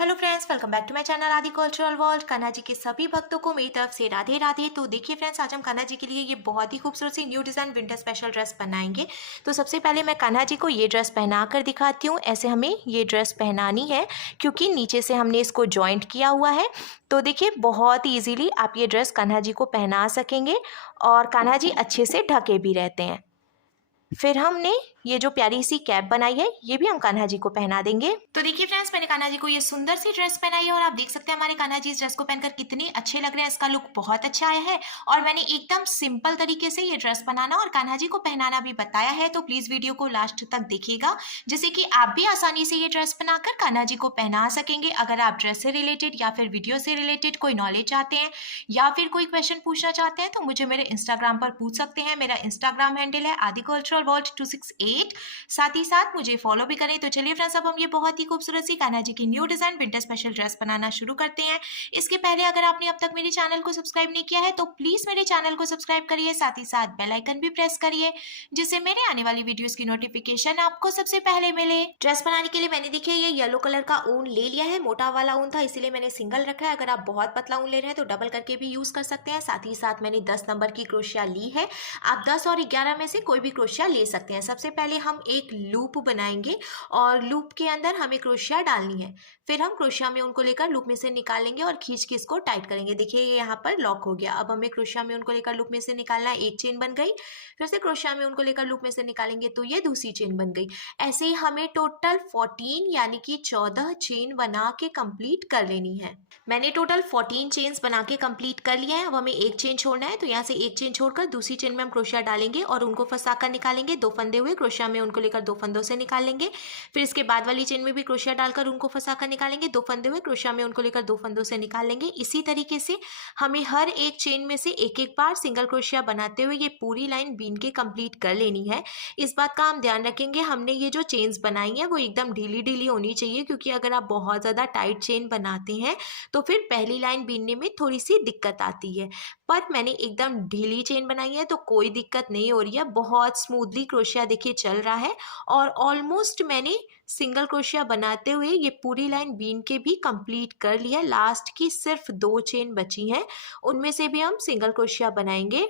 Hello friends, welcome back to my channel Aadi cultural world. Kanha ji के सभी भक्तों को मेरी तरफ से राधे राधे। तो देखिए फ्रेंड्स, आज हम कान्हा जी के लिए ये बहुत ही खूबसूरत सी new design winter special dress बनाएंगे। तो सबसे पहले मैं कान्हा जी को ये ड्रेस पहना कर दिखाती हूँ। ऐसे हमें ये ड्रेस पहनानी है क्योंकि नीचे से हमने इसको जॉइंट किया हुआ है। तो देखिए बहुत ईजीली आप ये ड्रेस कान्हा जी को पहना सकेंगे और कान्हा जी अच्छे से ढके भी रहते हैं। फिर हमने ये जो प्यारी सी कैप बनाई है ये भी हम कान्हा जी को पहना देंगे। तो देखिए फ्रेंड्स, मैंने कान्हा जी को ये सुंदर सी ड्रेस पहनाई है और आप देख सकते हैं हमारे कान्हा जी इस ड्रेस को पहनकर कितने अच्छे लग रहे हैं। इसका लुक बहुत अच्छा आया है और मैंने एकदम सिंपल तरीके से ये ड्रेस बनाना और कान्हा जी को पहनाना भी बताया है। तो प्लीज वीडियो को लास्ट तक देखिएगा जिससे कि आप भी आसानी से ये ड्रेस बनाकर कान्हा जी को पहना सकेंगे। अगर आप ड्रेस से रिलेटेड या फिर वीडियो से रिलेटेड कोई नॉलेज चाहते हैं या फिर कोई क्वेश्चन पूछना चाहते हैं तो मुझे मेरे इंस्टाग्राम पर पूछ सकते हैं। मेरा इंस्टाग्राम हैंडल है आदि कल्चरल वर्ल्ड 268। साथ ही साथ मुझे फॉलो भी करें। तो चलिए फ्रेंड्स, अब हम ये बहुत ही खूबसूरत सी कान्हा जी की new design winter special dress बनाना शुरू करते हैं। इसके पहले अगर आपने अब तक मेरे चैनल को सब्सक्राइब नहीं किया है तो प्लीज मेरे चैनल को सब्सक्राइब करिए, साथ ही साथ बेल आइकन भी प्रेस करिए जिससे मेरे आने वाली वीडियोस की नोटिफिकेशन आपको सबसे पहले मिले। ड्रेस बनाने के लिए मैंने देखिए ये येलो कलर का ऊन ले लिया है। मोटा वाला ऊन था इसीलिए मैंने सिंगल रखा है। अगर आप बहुत पतला ऊन ले रहे हैं तो डबल करके भी यूज कर सकते हैं। साथ ही साथ मैंने 10 नंबर की क्रोशिया ली है। आप 10 और 11 में से कोई भी क्रोशिया ले सकते हैं। सबसे पहले हम एक लूप बनाएंगे और लूप के अंदर हमें क्रोशिया डालनी है। फिर हम क्रोशिया में उनको लेकर लूप में से निकालेंगे और खींच के इसको टाइट करेंगे। देखिए ये यहाँ पर लॉक हो गया। अब हमें क्रोशिया में उनको लेकर लूप में से निकालना है। एक चेन बन गई। फिर से क्रोशिया में उनको लेकर लूप में से निकालेंगे तो ये दूसरी चेन बन गई। ऐसे ही हमें टोटल 14 यानी कि 14 चेन बना के कंप्लीट कर लेनी है। मैंने टोटल 14 चेन्स बना के कंप्लीट कर लिया है। अब हमें एक चेन छोड़ना है तो यहाँ से एक चेन छोड़कर दूसरी चेन में हम क्रोशिया डालेंगे और उनको फंसा कर निकालेंगे। दो फंदे हुए क्रोशिया में उनको लेकर दो फंदों से निकालेंगे। फिर इसके बाद वाली चेन में भी क्रोशिया डालकर उनको फंसा कर निकालेंगे। दो फंदे हुए क्रोशिया में उनको लेकर दो फंदों से निकालेंगे। इसी तरीके से हमें हर एक चेन में से एक एक बार सिंगल क्रोशिया बनाते हुए ये पूरी लाइन बीन के कंप्लीट कर लेनी है। इस बात का हम ध्यान रखेंगे, हमने ये जो चेन्स बनाई है वो एकदम ढीली ढीली होनी चाहिए क्योंकि अगर आप बहुत ज़्यादा टाइट चेन बनाते हैं तो फिर पहली लाइन बीनने में थोड़ी सी दिक्कत आती है। पर मैंने एकदम ढीली चेन बनाई है तो कोई दिक्कत नहीं हो रही है। बहुत स्मूथली क्रोशिया देखिए चल रहा है और ऑलमोस्ट मैंने सिंगल क्रोशिया बनाते हुए ये पूरी लाइन बीन के भी कंप्लीट कर लिया। लास्ट की सिर्फ दो चेन बची हैं, उनमें से भी हम सिंगल क्रोशिया बनाएंगे।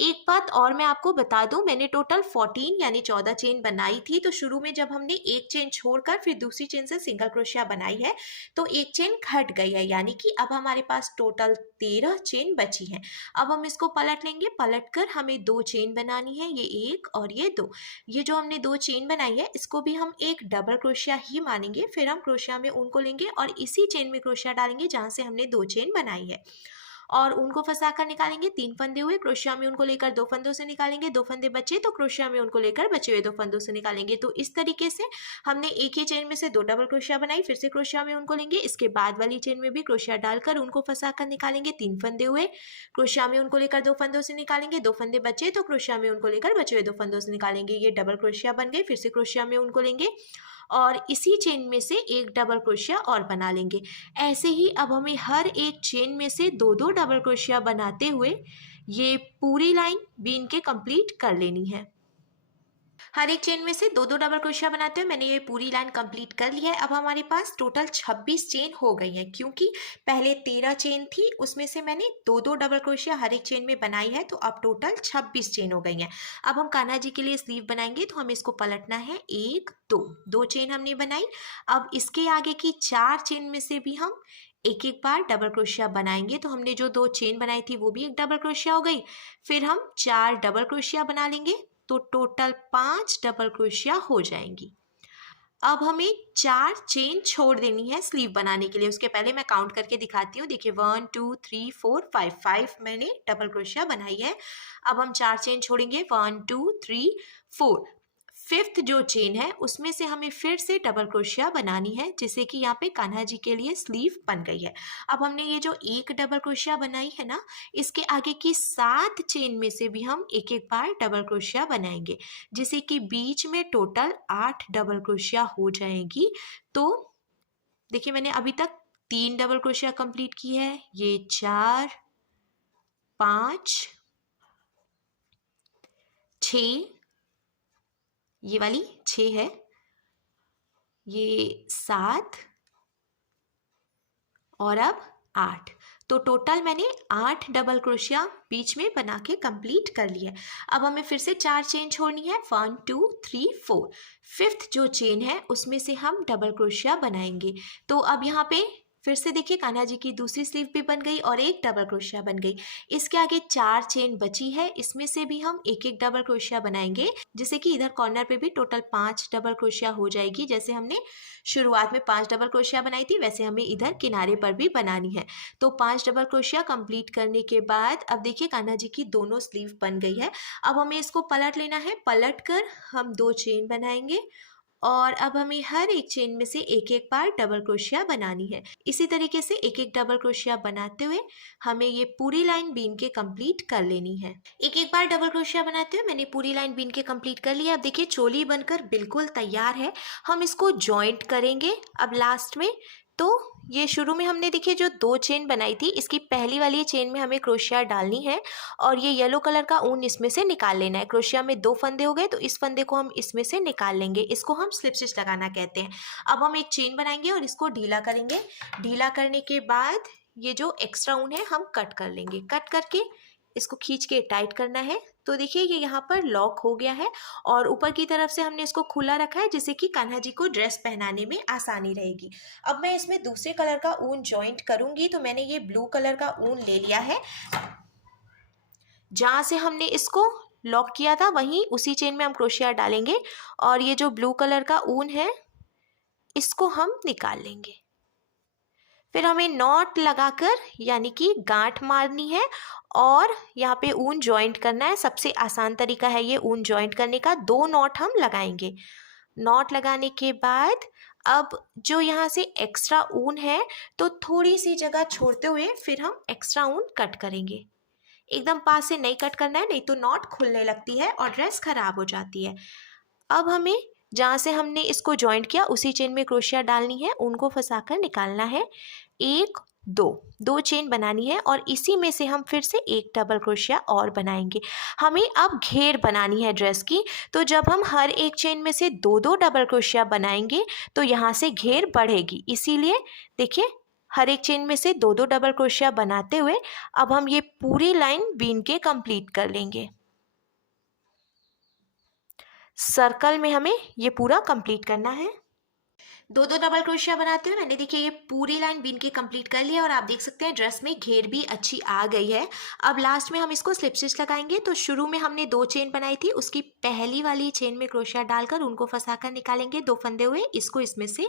एक बात और मैं आपको बता दूं, मैंने टोटल 14 यानी 14 चेन बनाई थी। तो शुरू में जब हमने एक चेन छोड़कर फिर दूसरी चेन से सिंगल क्रोशिया बनाई है तो एक चेन घट गई है, यानी कि अब हमारे पास टोटल 13 चेन बची हैं। अब हम इसको पलट लेंगे। पलट कर हमें दो चेन बनानी है, ये एक और ये दो। ये जो हमने दो चेन बनाई है इसको भी हम एक डबल क्रोशिया ही मानेंगे। फिर हम क्रोशिया में उनको लेंगे और इसी चेन में क्रोशिया डालेंगे जहाँ से हमने दो चेन बनाई है और उनको फंसा कर निकालेंगे। तीन फंदे हुए क्रोशिया में उनको लेकर दो फंदों से निकालेंगे। दो फंदे बचे तो क्रोशिया में उनको लेकर बचे हुए दो फंदों से निकालेंगे। तो इस तरीके से हमने एक ही चेन में से दो डबल क्रोशिया बनाई। फिर से क्रोशिया में उनको लेंगे। इसके बाद वाली चेन में भी क्रोशिया डालकर उनको फंसा कर निकालेंगे। तीन फंदे हुए क्रोशिया में उनको लेकर दो फंदों से निकालेंगे। दो फंदे बचे तो क्रोशिया में उनको लेकर बचे हुए दो फंदों से निकालेंगे। ये डबल क्रोशिया बन गई। फिर से क्रोशिया में उनको लेंगे और इसी चेन में से एक डबल क्रोशिया और बना लेंगे। ऐसे ही अब हमें हर एक चेन में से दो दो डबल क्रोशिया बनाते हुए ये पूरी लाइन बीन के कंप्लीट कर लेनी है। हर एक चेन में से दो दो डबल क्रोशिया बनाते हुए मैंने ये पूरी लाइन कंप्लीट कर लिया है। अब हमारे पास टोटल 26 चेन हो गई है क्योंकि पहले 13 चेन थी, उसमें से मैंने दो दो डबल क्रोशिया हर एक चेन में बनाई है, तो अब टोटल 26 चेन हो गई हैं। अब हम कान्हा जी के लिए स्लीव बनाएंगे तो हमें इसको पलटना है। एक दो दो चेन हमने बनाई। अब इसके आगे की चार चेन में से भी हम एक एक बार डबल क्रोशिया बनाएंगे। तो हमने जो दो चेन बनाई थी वो भी एक डबल क्रोशिया हो गई। फिर हम चार डबल क्रोशिया बना लेंगे तो टोटल 5 डबल क्रोशिया हो जाएंगी। अब हमें चार चेन छोड़ देनी है स्लीव बनाने के लिए। उसके पहले मैं काउंट करके दिखाती हूँ। देखिए 1 2 3 4 5 5 मैंने डबल क्रोशिया बनाई है। अब हम चार चेन छोड़ेंगे। 1 2 3 4। फिफ्थ जो चेन है उसमें से हमें फिर से डबल क्रोशिया बनानी है, जिससे कि यहाँ पे कान्हा जी के लिए स्लीव बन गई है। अब हमने ये जो एक डबल क्रोशिया बनाई है ना, इसके आगे की 7 चेन में से भी हम एक एक बार डबल क्रोशिया बनाएंगे, जिससे कि बीच में टोटल 8 डबल क्रोशिया हो जाएगी। तो देखिए मैंने अभी तक 3 डबल क्रोशिया कंप्लीट की है। ये 4 5 6, ये वाली 6 है, ये 7 और अब 8। तो टोटल मैंने 8 डबल क्रोशिया बीच में बना के कंप्लीट कर लिया। अब हमें फिर से 4 चेन छोड़नी है, 1 2 3 4। फिफ्थ जो चेन है उसमें से हम डबल क्रोशिया बनाएंगे। तो अब यहाँ पे फिर से देखिए कान्हा जी की दूसरी स्लीव भी बन गई और एक डबल क्रोशिया बन गई। इसके आगे 4 चेन बची है, इसमें से भी हम एक एक डबल क्रोशिया बनाएंगे, जिससे कि इधर कॉर्नर पे भी टोटल 5 डबल क्रोशिया हो जाएगी। जैसे हमने शुरुआत में 5 डबल क्रोशिया बनाई थी वैसे हमें इधर किनारे पर भी बनानी है। तो 5 डबल क्रोशिया कंप्लीट करने के बाद अब देखिए कान्हा जी की दोनों स्लीव बन गई है। अब हमें इसको पलट लेना है, पलट कर हम 2 चेन बनाएंगे और अब हमें हर एक चेन में से एक एक बार डबल क्रोशिया बनानी है। इसी तरीके से एक एक डबल क्रोशिया बनाते हुए हमें ये पूरी लाइन बीन के कंप्लीट कर लेनी है। एक एक बार डबल क्रोशिया बनाते हुए मैंने पूरी लाइन बीन के कंप्लीट कर लिया। अब देखिए चोली बनकर बिल्कुल तैयार है। हम इसको जॉइंट करेंगे अब लास्ट में। तो ये शुरू में हमने देखिए जो 2 चेन बनाई थी, इसकी पहली वाली चेन में हमें क्रोशिया डालनी है और ये येलो कलर का ऊन इसमें से निकाल लेना है। क्रोशिया में 2 फंदे हो गए तो इस फंदे को हम इसमें से निकाल लेंगे। इसको हम स्लिप स्टिच लगाना कहते हैं। अब हम एक चेन बनाएंगे और इसको ढीला करेंगे। ढीला करने के बाद ये जो एक्स्ट्रा ऊन है हम कट कर लेंगे। कट करके इसको खींच के टाइट करना है। तो देखिए ये यहाँ पर लॉक हो गया है और ऊपर की तरफ से हमने इसको खुला रखा है, जिससे कि कान्हा जी को ड्रेस पहनाने में आसानी रहेगी। अब मैं इसमें दूसरे कलर का ऊन जॉइंट करूंगी। तो मैंने ये ब्लू कलर का ऊन ले लिया है। जहाँ से हमने इसको लॉक किया था वहीं उसी चेन में हम क्रोशिया डालेंगे और ये जो ब्लू कलर का ऊन है इसको हम निकाल लेंगे। फिर हमें नॉट लगाकर यानी कि गांठ मारनी है और यहाँ पे ऊन जॉइंट करना है। सबसे आसान तरीका है ये ऊन जॉइंट करने का। 2 नॉट हम लगाएंगे। नॉट लगाने के बाद अब जो यहाँ से एक्स्ट्रा ऊन है तो थोड़ी सी जगह छोड़ते हुए फिर हम एक्स्ट्रा ऊन कट करेंगे। एकदम पास से नहीं कट करना है, नहीं तो नॉट खुलने लगती है और ड्रेस खराब हो जाती है। अब हमें जहाँ से हमने इसको जॉइंट किया उसी चेन में क्रोशिया डालनी है, उनको फंसाकर निकालना है। 1 2 चेन बनानी है और इसी में से हम फिर से एक डबल क्रोशिया और बनाएंगे। हमें अब घेर बनानी है ड्रेस की। तो जब हम हर एक चेन में से 2 डबल क्रोशिया बनाएंगे तो यहाँ से घेर बढ़ेगी। इसीलिए देखिए हर एक चेन में से 2 डबल क्रोशिया बनाते हुए अब हम ये पूरी लाइन बीन के कंप्लीट कर लेंगे। सर्कल में हमें ये पूरा कंप्लीट करना है। 2 डबल क्रोशिया बनाते हुए मैंने देखिए ये पूरी लाइन बीन के कंप्लीट कर लिया और आप देख सकते हैं ड्रेस में घेर भी अच्छी आ गई है। अब लास्ट में हम इसको स्लिप स्टिच लगाएंगे। तो शुरू में हमने 2 चेन बनाई थी, उसकी पहली वाली चेन में क्रोशिया डालकर उनको फंसाकर निकालेंगे। 2 फंदे हुए इसको इसमें से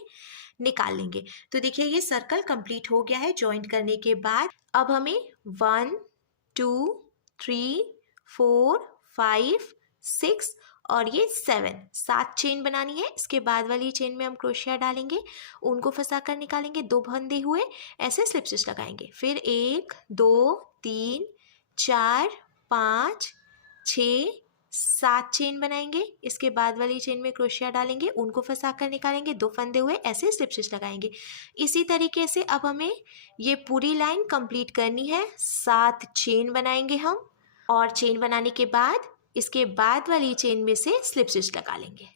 निकाल लेंगे। तो देखिए ये सर्कल कंप्लीट हो गया है जॉइंट करने के बाद। अब हमें 1 2 3 4 5 6 और ये 7 चेन बनानी है। इसके बाद वाली चेन में हम क्रोशिया डालेंगे, उनको फंसा कर निकालेंगे। 2 फंदे हुए ऐसे स्लिप स्टिच लगाएंगे। फिर 1 2 3 4 5 6 7 चेन बनाएंगे। इसके बाद वाली चेन में क्रोशिया डालेंगे, उनको फंसा कर निकालेंगे। 2 फंदे हुए ऐसे स्लिप स्टिच लगाएंगे। इसी तरीके से अब हमें ये पूरी लाइन कंप्लीट करनी है। 7 चेन बनाएंगे हम और चेन बनाने के बाद इसके बाद वाली चेन में से स्लिप स्टिच लगा लेंगे।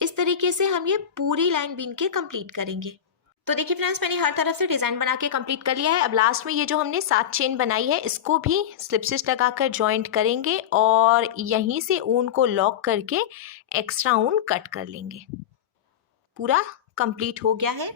इस तरीके से हम ये पूरी लाइन बीन के कंप्लीट करेंगे। तो देखिए फ्रेंड्स मैंने हर तरफ से डिज़ाइन बना के कंप्लीट कर लिया है। अब लास्ट में ये जो हमने 7 चेन बनाई है इसको भी स्लिप स्टिच लगाकर जॉइंट करेंगे और यहीं से ऊन को लॉक करके एक्स्ट्रा ऊन कट कर लेंगे। पूरा कंप्लीट हो गया है।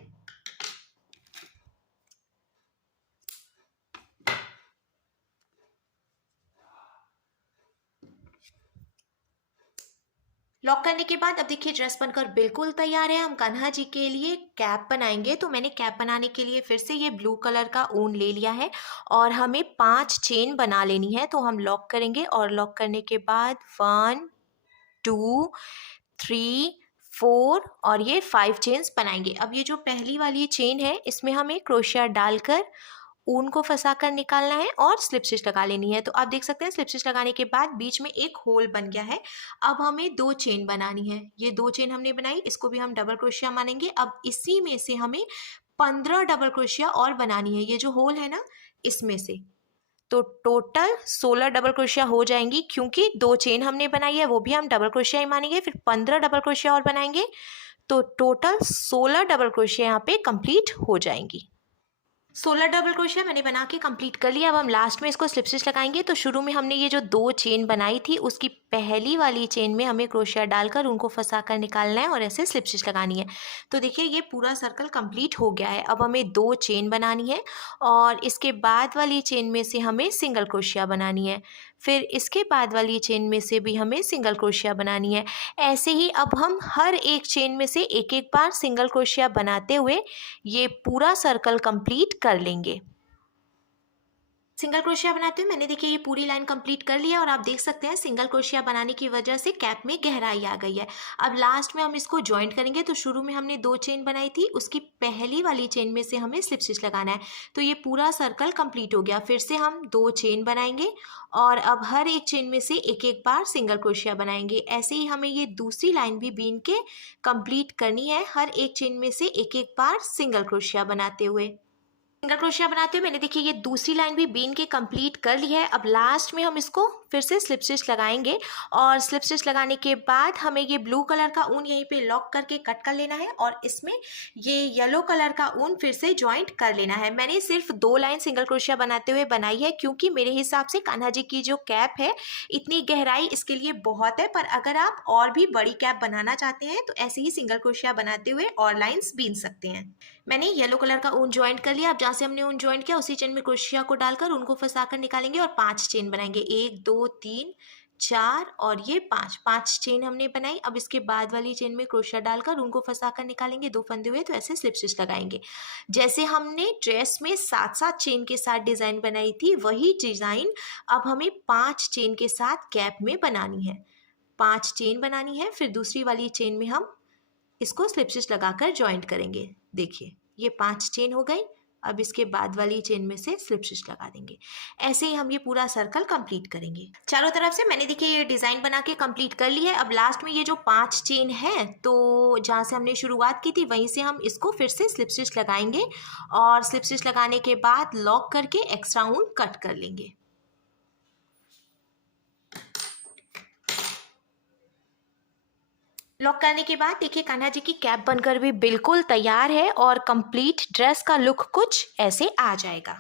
लॉक करने के बाद अब देखिए ड्रेस बनकर बिल्कुल तैयार है। हम कान्हा जी के लिए कैप बनाएंगे। तो मैंने कैप बनाने के लिए फिर से ये ब्लू कलर का ऊन ले लिया है और हमें 5 चेन बना लेनी है। तो हम लॉक करेंगे और लॉक करने के बाद 1 2 3 4 और ये 5 चेन्स बनाएंगे। अब ये जो पहली वाली चेन है इसमें हमें क्रोशिया डालकर ऊन को फंसाकर निकालना है और स्लिप स्टिच लगा लेनी है। तो आप देख सकते हैं स्लिप स्टिच लगाने के बाद बीच में एक होल बन गया है। अब हमें 2 चेन बनानी है। ये 2 चेन हमने बनाई, इसको भी हम डबल क्रोशिया मानेंगे। अब इसी में से हमें 15 डबल क्रोशिया और बनानी है। ये जो होल है ना इसमें से, तो टोटल 16 डबल क्रोशिया हो जाएंगी। क्योंकि 2 चेन हमने बनाई है वो भी हम डबल क्रोशिया ही मानेंगे। फिर 15 डबल क्रोशिया और बनाएंगे तो टोटल 16 डबल क्रोशिया यहाँ पे कंप्लीट हो जाएंगी। 16 डबल क्रोशिया मैंने बना के कंप्लीट कर लिया। अब हम लास्ट में इसको स्लिप स्टिच लगाएंगे। तो शुरू में हमने ये जो 2 चेन बनाई थी उसकी पहली वाली चेन में हमें क्रोशिया डालकर उनको फंसा कर निकालना है और ऐसे स्लिप स्टिच लगानी है। तो देखिए ये पूरा सर्कल कंप्लीट हो गया है। अब हमें 2 चेन बनानी है और इसके बाद वाली चेन में से हमें सिंगल क्रोशिया बनानी है। फिर इसके बाद वाली चेन में से भी हमें सिंगल क्रोशिया बनानी है। ऐसे ही अब हम हर एक चेन में से एक-एक बार सिंगल क्रोशिया बनाते हुए ये पूरा सर्कल कंप्लीट कर लेंगे। सिंगल क्रोशिया बनाते हुए मैंने देखिए ये पूरी लाइन कंप्लीट कर लिया और आप देख सकते हैं सिंगल क्रोशिया बनाने की वजह से कैप में गहराई आ गई है। अब लास्ट में हम इसको जॉइंट करेंगे। तो शुरू में हमने 2 चेन बनाई थी, उसकी पहली वाली चेन में से हमें स्लिप स्टिच लगाना है। तो ये पूरा सर्कल कंप्लीट हो गया। फिर से हम 2 चेन बनाएंगे और अब हर एक चेन में से एक-एक बार सिंगल क्रोशिया बनाएंगे। ऐसे ही हमें ये दूसरी लाइन भी बीन के कंप्लीट करनी है, हर एक चेन में से एक-एक बार सिंगल क्रोशिया बनाते हुए। सिंगल क्रोशिया बनाते हुए मैंने देखिए ये दूसरी लाइन भी बीन के कंप्लीट कर ली है। अब लास्ट में हम इसको फिर से स्लिप स्टिच लगाएंगे और स्लिप स्टिच लगाने के बाद हमें ये ब्लू कलर का ऊन यहीं पे लॉक करके कट कर लेना है और इसमें ये येलो कलर का ऊन फिर से जॉइंट कर लेना है। मैंने सिर्फ 2 लाइन सिंगल क्रोशिया बनाते हुए बनाई है क्योंकि मेरे हिसाब से कान्हा जी की जो कैप है इतनी गहराई इसके लिए बहुत है। पर अगर आप और भी बड़ी कैप बनाना चाहते हैं तो ऐसे ही सिंगल क्रोशिया बनाते हुए और लाइन्स बीन सकते हैं। मैंने येलो कलर का ऊन ज्वाइंट कर लिया। अब जहाँ से हमने ऊन ज्वाइंट किया उसी चेन में क्रोशिया को डालकर उनको फंसाकर निकालेंगे और 5 चेन बनाएंगे। 1 2 3 4 और ये 5 चेन हमने बनाई। अब इसके बाद वाली चेन में क्रोशिया डालकर उनको फंसाकर निकालेंगे 2 फंदे हुए। तो ऐसे स्लिप स्टिच लगाएंगे। जैसे हमने ड्रेस में 7-7 चेन के साथ डिज़ाइन बनाई थी वही डिज़ाइन अब हमें 5 चेन के साथ कैप में बनानी है। 5 चेन बनानी है, फिर दूसरी वाली चेन में हम इसको स्लिप स्टिच लगाकर जॉइंट करेंगे। देखिए ये 5 चेन हो गई। अब इसके बाद वाली चेन में से स्लिप स्टिच लगा देंगे। ऐसे ही हम ये पूरा सर्कल कंप्लीट करेंगे। चारों तरफ से मैंने देखिए ये डिज़ाइन बना के कंप्लीट कर ली है। अब लास्ट में ये जो 5 चेन है तो जहाँ से हमने शुरुआत की थी वहीं से हम इसको फिर से स्लिप स्टिच लगाएंगे और स्लिप स्टिच लगाने के बाद लॉक करके एक्स्ट्रा ऊन कट कर लेंगे। लॉक करने के बाद देखिए कान्हा जी की कैप बनकर भी बिल्कुल तैयार है और कंप्लीट ड्रेस का लुक कुछ ऐसे आ जाएगा।